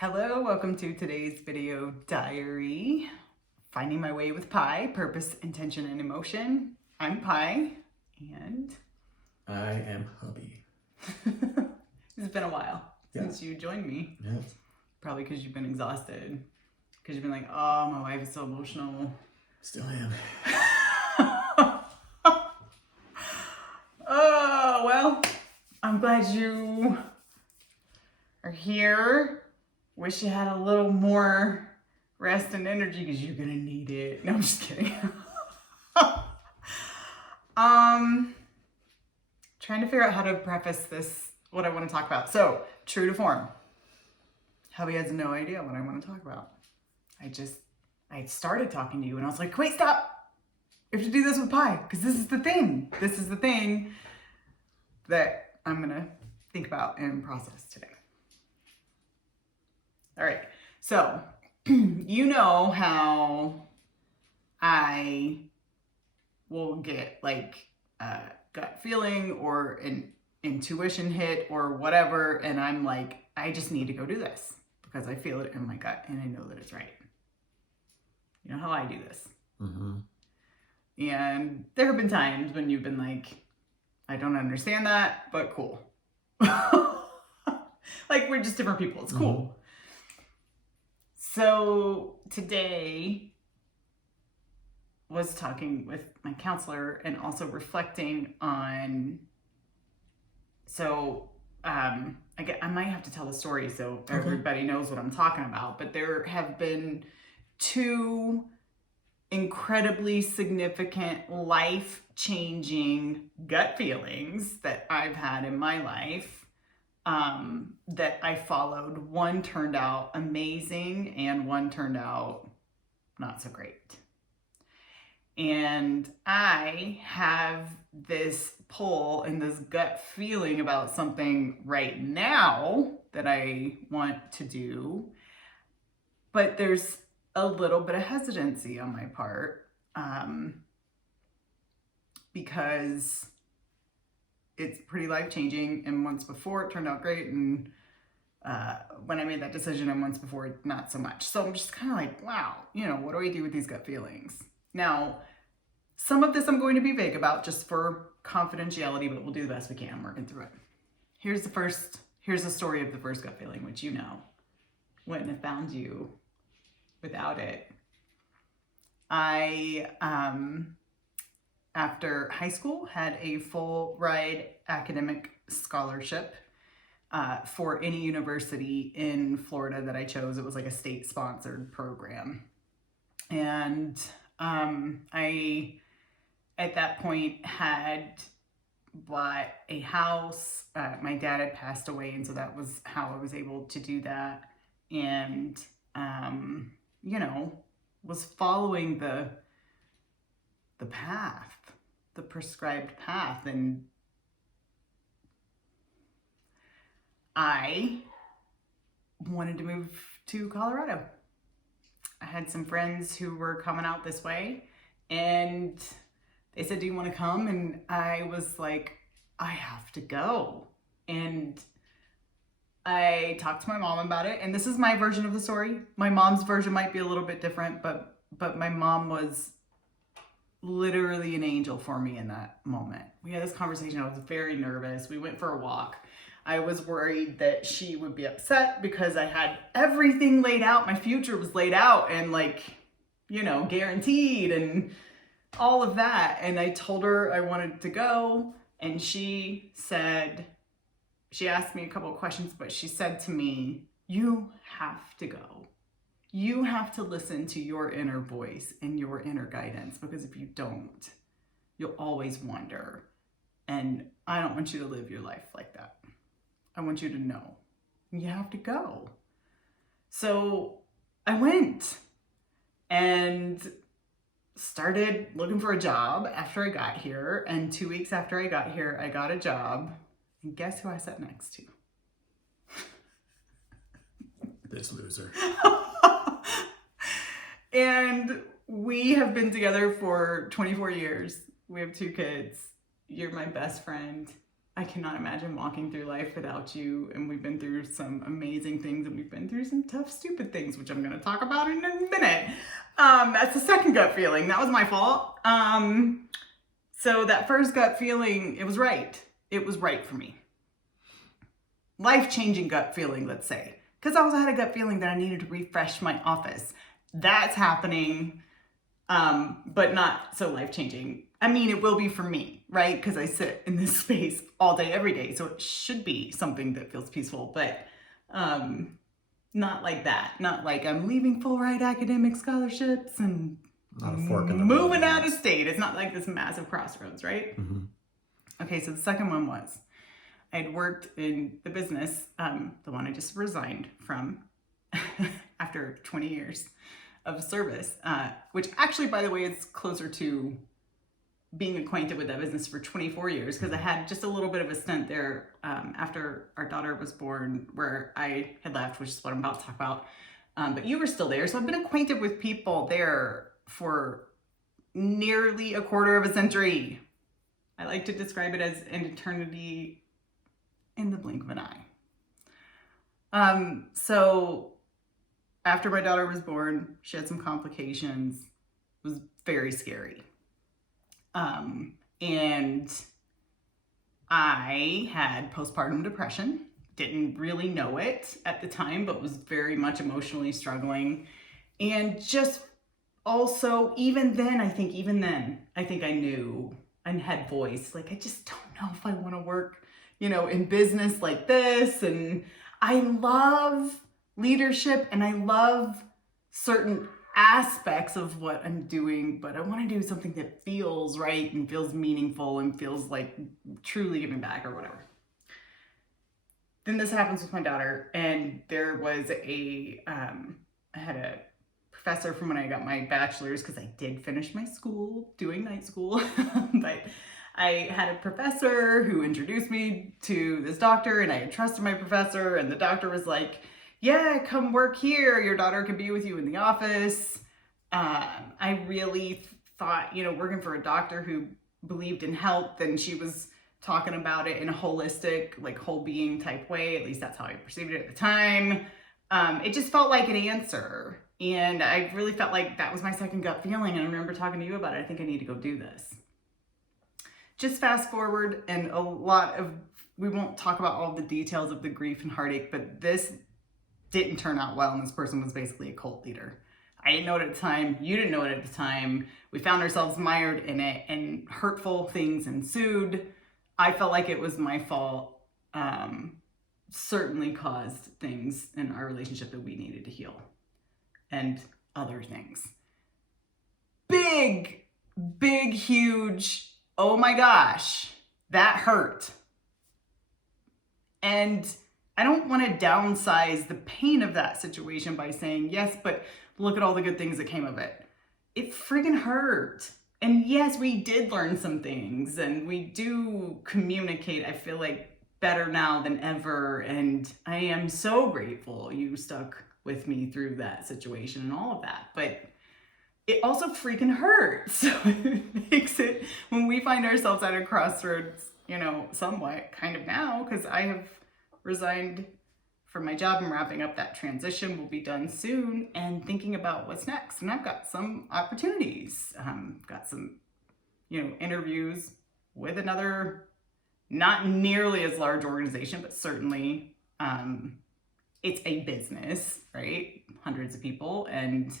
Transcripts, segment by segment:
Hello, welcome to today's video diary. Finding my way with Pi, purpose, intention, and emotion. I'm Pi, and I am Hubby. It's been a while since you joined me. Yes. Probably because you've been exhausted. Because you've been like, oh, my wife is so emotional. Still am. Oh, well, I'm glad you are here. Wish you had a little more rest and energy because you're gonna need it. No, I'm just kidding. Trying to figure out how to preface this, what I want to talk about. So, true to form. Hubby has no idea what I want to talk about. I started talking to you and I was like, wait, stop. You have to do this with Pi because this is the thing. This is the thing that I'm gonna think about and process today. All right, so you know how I will get like a gut feeling or an intuition hit or whatever, and I'm like, I just need to go do this because I feel it in my gut and I know that it's right. You know how I do this. Mm-hmm. And there have been times when you've been like, I don't understand that, but cool. Like, we're just different people. It's cool. Mm-hmm. So today was talking with my counselor and also reflecting on, I might have to tell the story so everybody knows what I'm talking about, but there have been two incredibly significant life-changing gut feelings that I've had in my life that I followed. One turned out amazing and one turned out not so great. And I have this pull and this gut feeling about something right now that I want to do, but there's a little bit of hesitancy on my part because it's pretty life-changing, and once before it turned out great, and when I made that decision and once before not so much. So I'm just kind of like, wow, what do I do with these gut feelings? Now, some of this I'm going to be vague about just for confidentiality, but we'll do the best we can. I'm working through it. Here's the story of the first gut feeling, which wouldn't have found you without it. I, after high school, had a full ride academic scholarship for any university in Florida that I chose. It was like a state-sponsored program. And I, at that point, had bought a house. My dad had passed away, and so that was how I was able to do that. And was following the path, the prescribed path. And I wanted to move to Colorado. I had some friends who were coming out this way and they said, do you want to come? And I was like, I have to go. And I talked to my mom about it, and this is my version of the story. My mom's version might be a little bit different, but my mom was literally an angel for me in that moment. We had this conversation. I was very nervous. We went for a walk. I was worried that she would be upset because I had everything laid out. My future was laid out and guaranteed and all of that. And I told her I wanted to go, and she asked me a couple of questions, but she said to me, you have to go. You have to listen to your inner voice and your inner guidance, because if you don't, you'll always wander. And I don't want you to live your life like that. I want you to know you have to go. So I went and started looking for a job after I got here. And 2 weeks after I got here, I got a job. And guess who I sat next to? This loser. And we have been together for 24 years. We have 2 kids. You're my best friend. I cannot imagine walking through life without you. And we've been through some amazing things and we've been through some tough, stupid things, which I'm going to talk about in a minute. That's the second gut feeling. That was my fault. So that first gut feeling, it was right. It was right for me. Life-changing gut feeling, let's say. Because I also had a gut feeling that I needed to refresh my office. That's happening, but not so life-changing. I mean, it will be for me, right? Because I sit in this space all day, every day. So it should be something that feels peaceful, but not like that. Not like I'm leaving full ride academic scholarships and Not a fork in the moving road. out of state. It's not like this massive crossroads, right? Mm-hmm. Okay, so the second one was I had worked in the business, the one I just resigned from after 20 years of service, which actually, by the way, is closer to being acquainted with that business for 24 years because I had just a little bit of a stint there after our daughter was born where I had left, which is what I'm about to talk about. But you were still there. So I've been acquainted with people there for nearly a quarter of a century. I like to describe it as an eternity in the blink of an eye. So after my daughter was born, she had some complications. It was very scary. And I had postpartum depression. Didn't really know it at the time, but was very much emotionally struggling. And just also, even then, I think I knew and had voice. Like, I just don't know if I want to work, in business like this. And I love leadership and I love certain aspects of what I'm doing, but I want to do something that feels right and feels meaningful and feels like truly giving back or whatever. Then this happens with my daughter, and there was I had a professor from when I got my bachelor's, because I did finish my school doing night school, but I had a professor who introduced me to this doctor, and I had trusted my professor, and the doctor was like, yeah, come work here. Your daughter can be with you in the office. I really thought, working for a doctor who believed in health, and she was talking about it in a holistic, like whole being type way. At least that's how I perceived it at the time. It just felt like an answer. And I really felt like that was my second gut feeling. And I remember talking to you about it. I think I need to go do this. Just fast forward, and we won't talk about all the details of the grief and heartache, but this didn't turn out well, and this person was basically a cult leader. I didn't know it at the time. You didn't know it at the time. We found ourselves mired in it, and hurtful things ensued. I felt like it was my fault. Certainly caused things in our relationship that we needed to heal, and other things. Big, huge, oh my gosh, that hurt. And I don't want to downsize the pain of that situation by saying, yes, but look at all the good things that came of it. It friggin' hurt. And yes, we did learn some things, and we do communicate, I feel like, better now than ever. And I am so grateful you stuck with me through that situation and all of that. But it also freaking hurts. So it makes it, when we find ourselves at a crossroads, somewhat kind of now, because I have resigned from my job and wrapping up that transition, will be done soon, and thinking about what's next. And I've got some opportunities, got some, interviews with another, not nearly as large organization, but certainly it's a business, right? Hundreds of people, and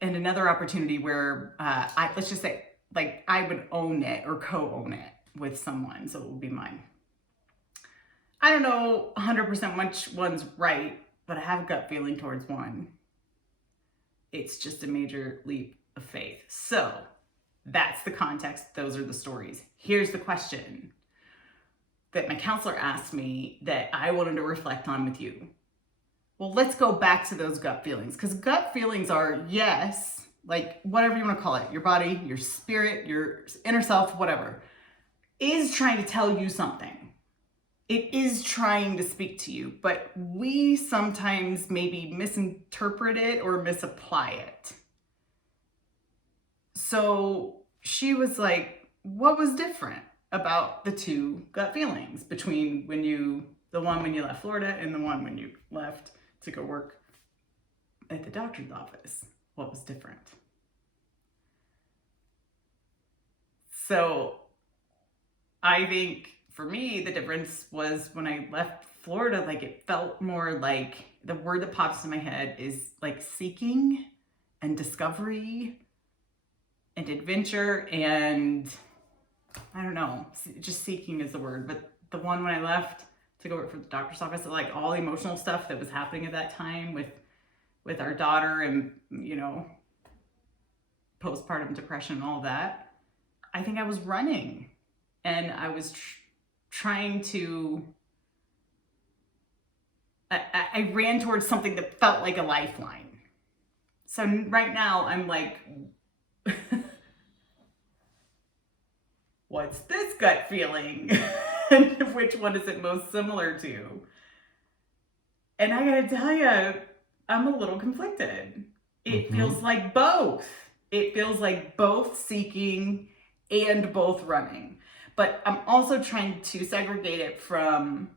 another opportunity where let's just say, like, I would own it or co-own it with someone, so it would be mine. I don't know 100% which one's right, but I have a gut feeling towards one. It's just a major leap of faith. So that's the context. Those are the stories. Here's the question that my counselor asked me that I wanted to reflect on with you. Well, let's go back to those gut feelings, because gut feelings are, yes, like whatever you want to call it, your body, your spirit, your inner self, whatever, is trying to tell you something. It is trying to speak to you, but we sometimes maybe misinterpret it or misapply it. So she was like, what was different about the two gut feelings between the one when you left Florida and the one when you left to go work at the doctor's office? What was different? So I think for me, the difference was when I left Florida, like it felt more like, the word that pops in my head is like seeking and discovery and adventure, and I don't know, just seeking is the word. But the one when I left to go work for the doctor's office, like all the emotional stuff that was happening at that time with our daughter and, you know, postpartum depression and all that, I think I was running and I was trying to, I ran towards something that felt like a lifeline. So right now I'm like, what's this gut feeling? And which one is it most similar to? And I gotta tell you, I'm a little conflicted. It feels like both. It feels like both seeking and both running. But I'm also trying to segregate it from,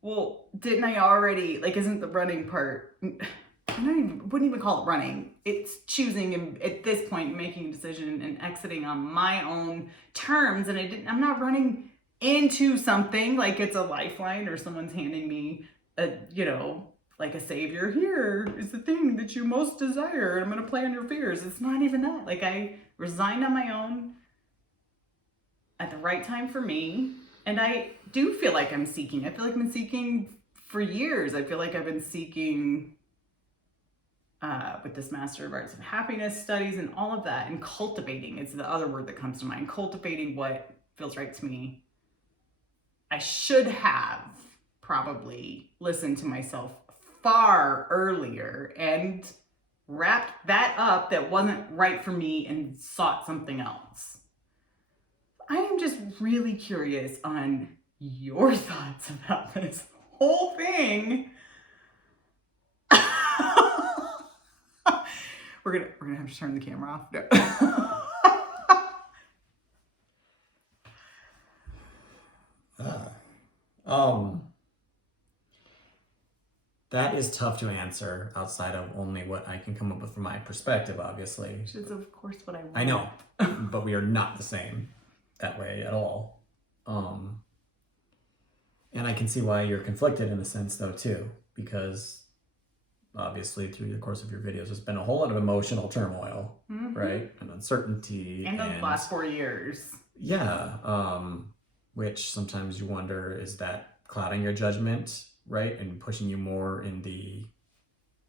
well, didn't I already, like, isn't the running part, wouldn't even call it running. It's choosing and at this point making a decision and exiting on my own terms. And I'm not running into something like it's a lifeline or someone's handing me a, you know, like a savior. Here is the thing that you most desire, and I'm going to play on your fears. It's not even that. Like, I resigned on my own at the right time for me. And I do feel like I'm seeking. I feel like I've been seeking for years. I feel like I've been seeking with this Master of Arts of Happiness studies and all of that, and cultivating is the other word that comes to mind. Cultivating what feels right to me. I should have probably listened to myself far earlier and wrapped that up that wasn't right for me and sought something else. I am just really curious on your thoughts about this whole thing. We're gonna have to turn the camera off. No. That is tough to answer outside of only what I can come up with from my perspective, obviously. Which is, of course, what I want. I know, but we are not the same that way at all. And I can see why you're conflicted in a sense, though, too, because obviously through the course of your videos, there's been a whole lot of emotional turmoil, right? And uncertainty. And the last 4 years. Yeah. Which sometimes you wonder, is that clouding your judgment, right? And pushing you more in the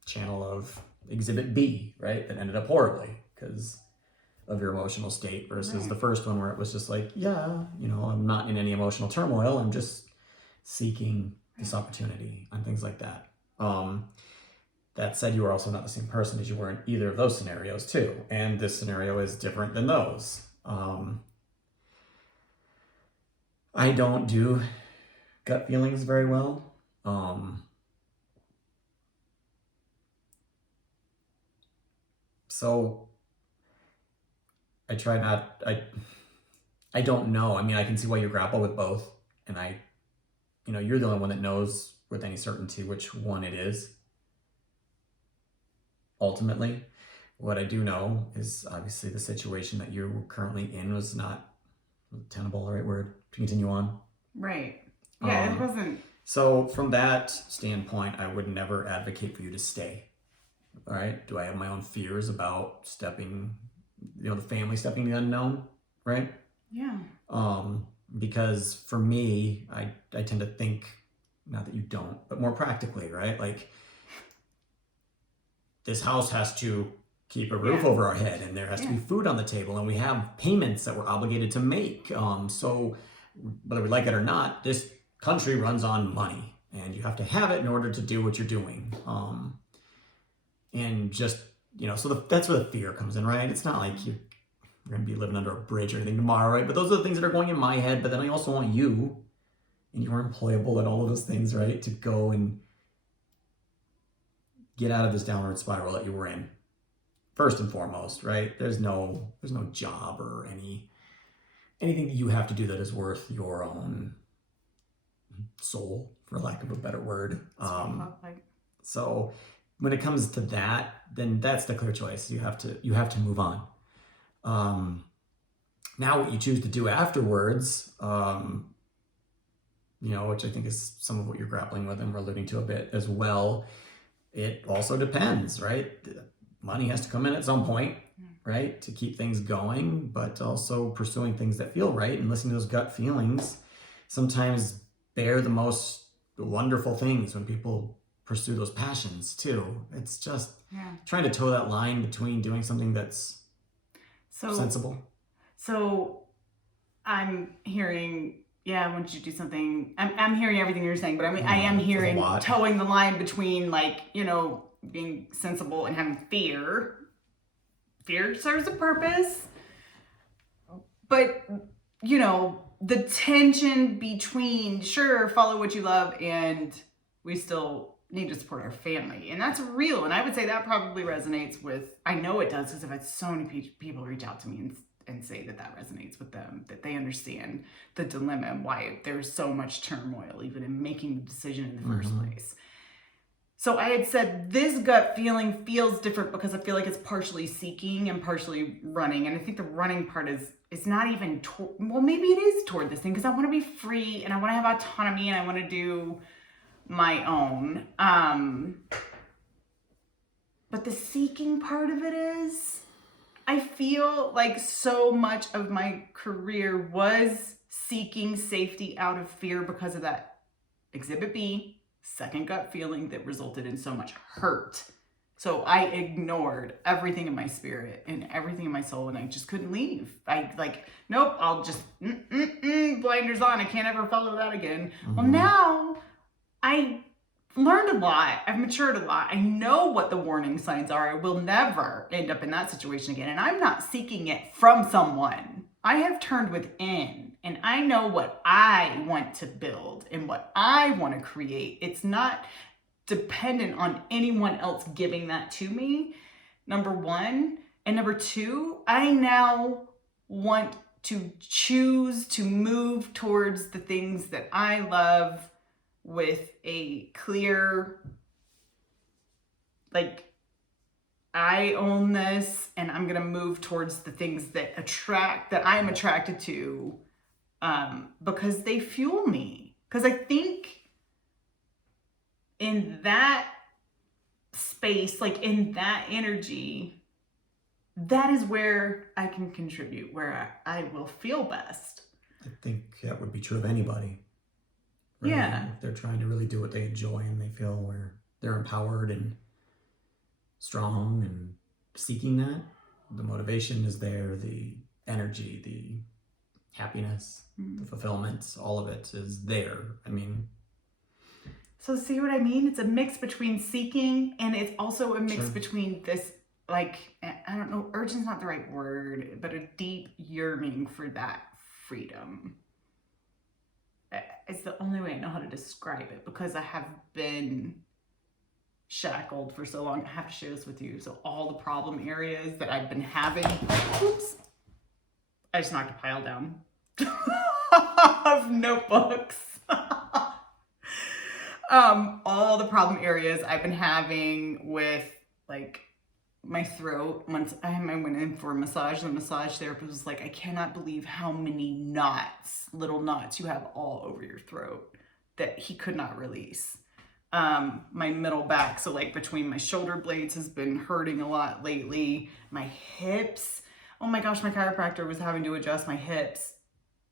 channel of exhibit B, right? That ended up horribly because of your emotional state versus the first one where it was just like, yeah, you know, I'm not in any emotional turmoil. I'm just seeking this opportunity and things like that. That said, you are also not the same person as you were in either of those scenarios too. And this scenario is different than those. I don't do gut feelings very well. So I try not, I don't know. I mean, I can see why you grapple with both. And you're the only one that knows with any certainty which one it is. Ultimately, what I do know is obviously the situation that you're currently in was not tenable, the right word to continue on. Right. Yeah, it wasn't. So from that standpoint, I would never advocate for you to stay. All right. Do I have my own fears about stepping, the family stepping the unknown? Right. Yeah. Because for me, I tend to think, not that you don't, but more practically, right? Like, this house has to keep a roof over our head, and there has to be food on the table, and we have payments that we're obligated to make. So whether we like it or not, this country runs on money, and you have to have it in order to do what you're doing. And just, so that's where the fear comes in, right? It's not like you're going to be living under a bridge or anything tomorrow, right? But those are the things that are going in my head. But then I also want you, and you're employable and all of those things, right? To go and get out of this downward spiral that you were in. First and foremost, right? There's no job or any anything that you have to do that is worth your own soul, for lack of a better word. So when it comes to that, then that's the clear choice. You have to move on. Now what you choose to do afterwards, which I think is some of what you're grappling with and we're alluding to a bit as well. It also depends, right? Money has to come in at some point, right? To keep things going, but also pursuing things that feel right and listening to those gut feelings sometimes bear the most wonderful things when people pursue those passions too. It's just trying to toe that line between doing something that's sensible. So I'm hearing, I want you to do something. I'm hearing everything you're saying, but I am hearing towing the line between being sensible and having fear. Fear serves a purpose, but the tension between follow what you love and we still need to support our family, and that's real. And I would say that probably resonates with. I know it does because I've had so many people reach out to me and say that resonates with them, that they understand the dilemma and why there's so much turmoil even in making the decision in the first place. So I had said this gut feeling feels different because I feel like it's partially seeking and partially running. And I think the running part is not even, maybe it is toward this thing because I want to be free and I want to have autonomy and I want to do my own. But the seeking part of it is, I feel like so much of my career was seeking safety out of fear because of that exhibit B, second gut feeling that resulted in so much hurt. So I ignored everything in my spirit and everything in my soul, and I just couldn't leave. Nope, I'll just blinders on. I can't ever follow that again. Well, now I learned a lot. I've matured a lot. I know what the warning signs are. I will never end up in that situation again. And I'm not seeking it from someone. I have turned within and I know what I want to build and what I want to create. It's not dependent on anyone else giving that to me, number one. And number two, I now want to choose to move towards the things that I love with a clear, I own this and I'm going to move towards the things that I'm attracted to, because they fuel me. Because I think in that space, in that energy, that is where I can contribute, where I will feel best. I think that would be true of anybody. Right? Yeah. If they're trying to really do what they enjoy and they feel where they're empowered and strong and seeking that, the motivation is there, the energy, the happiness, the fulfillment, all of it is there. So see what I mean? It's a mix between seeking and it's also a mix between this, I don't know, urgent's not the right word, but a deep yearning for that freedom. It's the only way I know how to describe it because I have been shackled for so long. I have to share this with you. So all the problem areas that I've been having, I just knocked a pile down of notebooks. All the problem areas I've been having with my throat. Once I went in for a massage, the massage therapist was like, I cannot believe how many little knots you have all over your throat that he could not release. My middle back, so between my shoulder blades, has been hurting a lot lately. My hips, oh my gosh, my chiropractor was having to adjust my hips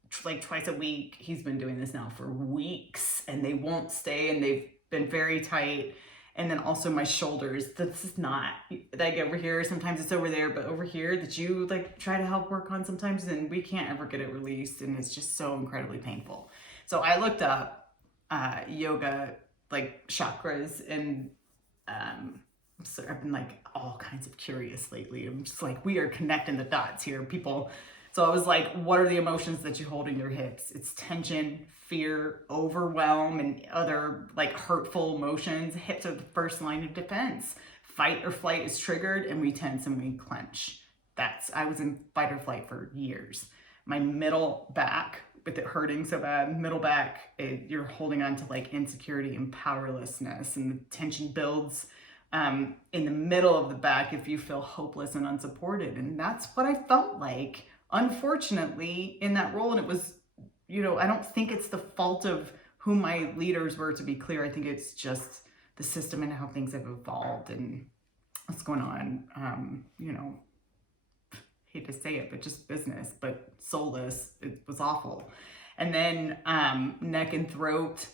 twice a week. He's been doing this now for weeks and they won't stay and they've been very tight. And then also my shoulders, this is not, over here, sometimes it's over there, but over here that you try to help work on sometimes, and we can't ever get it released, and it's just so incredibly painful. So I looked up yoga, chakras, and so I've been all kinds of curious lately. I'm just we are connecting the dots here, people. So I was what are the emotions that you hold in your hips? It's tension, fear, overwhelm, and other hurtful emotions. Hips are the first line of defense. Fight or flight is triggered and we tense and we clench. I was in fight or flight for years. my middle back, with it hurting so bad, middle back, you're holding on to like insecurity and powerlessness, and the tension builds in the middle of the back if you feel hopeless and unsupported. And that's what I felt like, unfortunately, in that role. And it was, I don't think it's the fault of who my leaders were, to be clear. I think it's just the system and how things have evolved and what's going on. Hate to say it, but just business, but soulless. It was awful. And then neck and throat,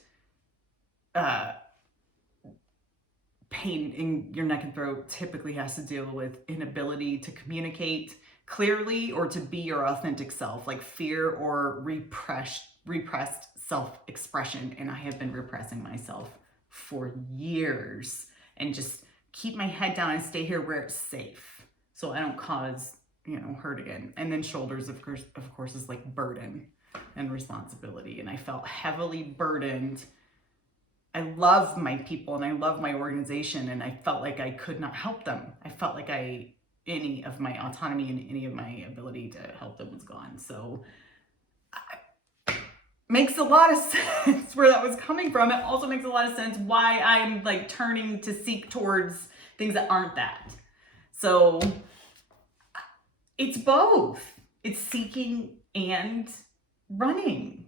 pain in your neck and throat typically has to deal with inability to communicate clearly or to be your authentic self, like fear or repressed self-expression. And I have been repressing myself for years, and just keep my head down and stay here where it's safe, so I don't cause hurt again. And then shoulders, of course, is like burden and responsibility. And I felt heavily burdened. I love my people and I love my organization, and I felt like I could not help them. I felt like any of my autonomy and any of my ability to help them was gone. So makes a lot of sense where that was coming from. It also makes a lot of sense why I'm like turning to seek towards things that aren't that. So it's both. It's seeking and running.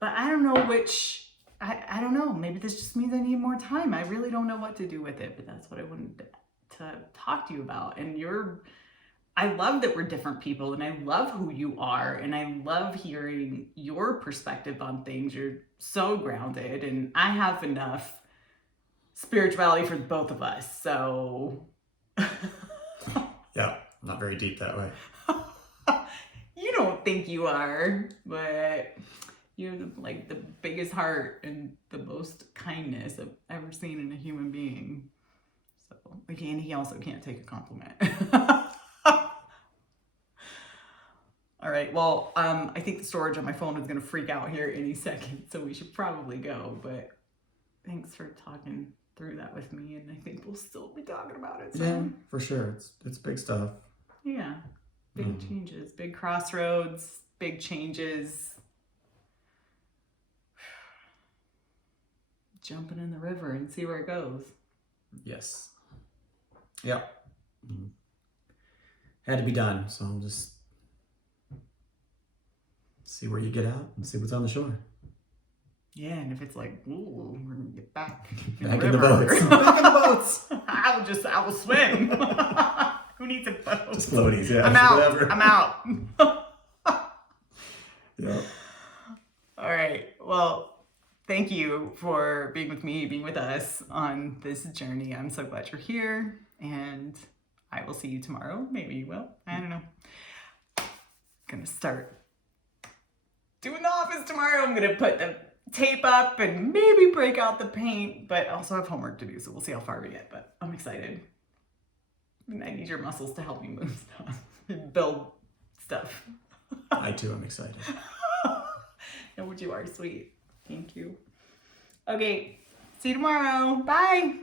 But I don't know which, I don't know. Maybe this just means I need more time. I really don't know what to do with it, but that's what I wanted to talk to you about. And I love that we're different people, and I love who you are, and I love hearing your perspective on things. You're so grounded, and I have enough spirituality for both of us. So Yeah, not very deep that way. You don't think you are, but you have like the biggest heart and the most kindness I've ever seen in a human being. So, and he also can't take a compliment. All right, well, I think the storage on my phone is gonna freak out here any second, so we should probably go, but thanks for talking through that with me, and I think we'll still be talking about it. So. Yeah, for sure. It's big stuff. Yeah, big changes, big crossroads, big changes. Jumping in the river and see where it goes. Yes. Yeah. Had to be done, so I'll just see where you get out and see what's on the shore. Yeah, and if it's like, ooh, we're gonna get back Back in the boats. Back in the boats. I will swim. Who needs a boat? Just floaties, yeah. I'm out. Whatever. I'm out. Yeah. All right. Well, thank you for being with me, being with us on this journey. I'm so glad you're here, and I will see you tomorrow. Maybe you will. I don't know. Gonna start doing the office tomorrow. I'm gonna put the tape up and maybe break out the paint, but I also have homework to do, so we'll see how far we get, but I'm excited. I need your muscles to help me move stuff and build stuff. I too am excited. And you are sweet. Thank you. Okay, see you tomorrow. Bye.